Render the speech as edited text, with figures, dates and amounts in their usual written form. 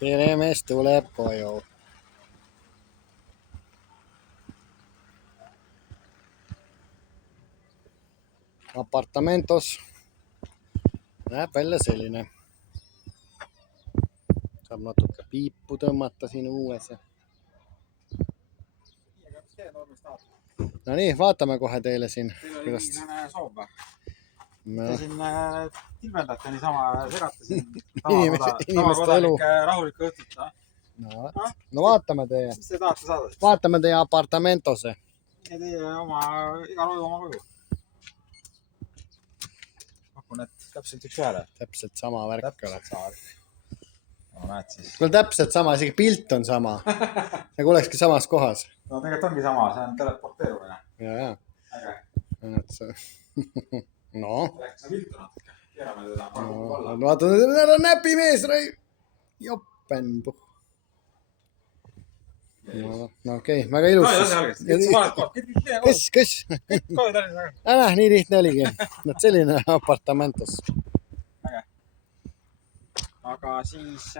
peremees tuleb koju. Apartamentos näeb välja selline. Saab natuke piipu tõmmata siin uues. No nii, vaatame kohe teile siin. Teil oli mingisugune soov või? Te siin tilmendate niisama segate siin inimeste elu. Rahulikku õhtut. No vaatame teie. Mis te tahate saada? Vaatame teie apartamentose. Ja teie oma, igal hoiu oma koju. Pakun, et täpselt üks ühele. Täpselt sama värk. Täpselt sama värk. No näed siis. Kuule täpselt sama, isegi pilt on sama. Nagu olekski samas kohas. No tegelikult ongi sama, see on teleporteerumine. Jaa. Äge. No. Rääkis on viltu natuke. Keerame teda. Vaata, ära näpi mees, jopenpuh. No okei, väga ilus. Kes? Nii lihtne oligi. Selline apartamentos. Aga siis...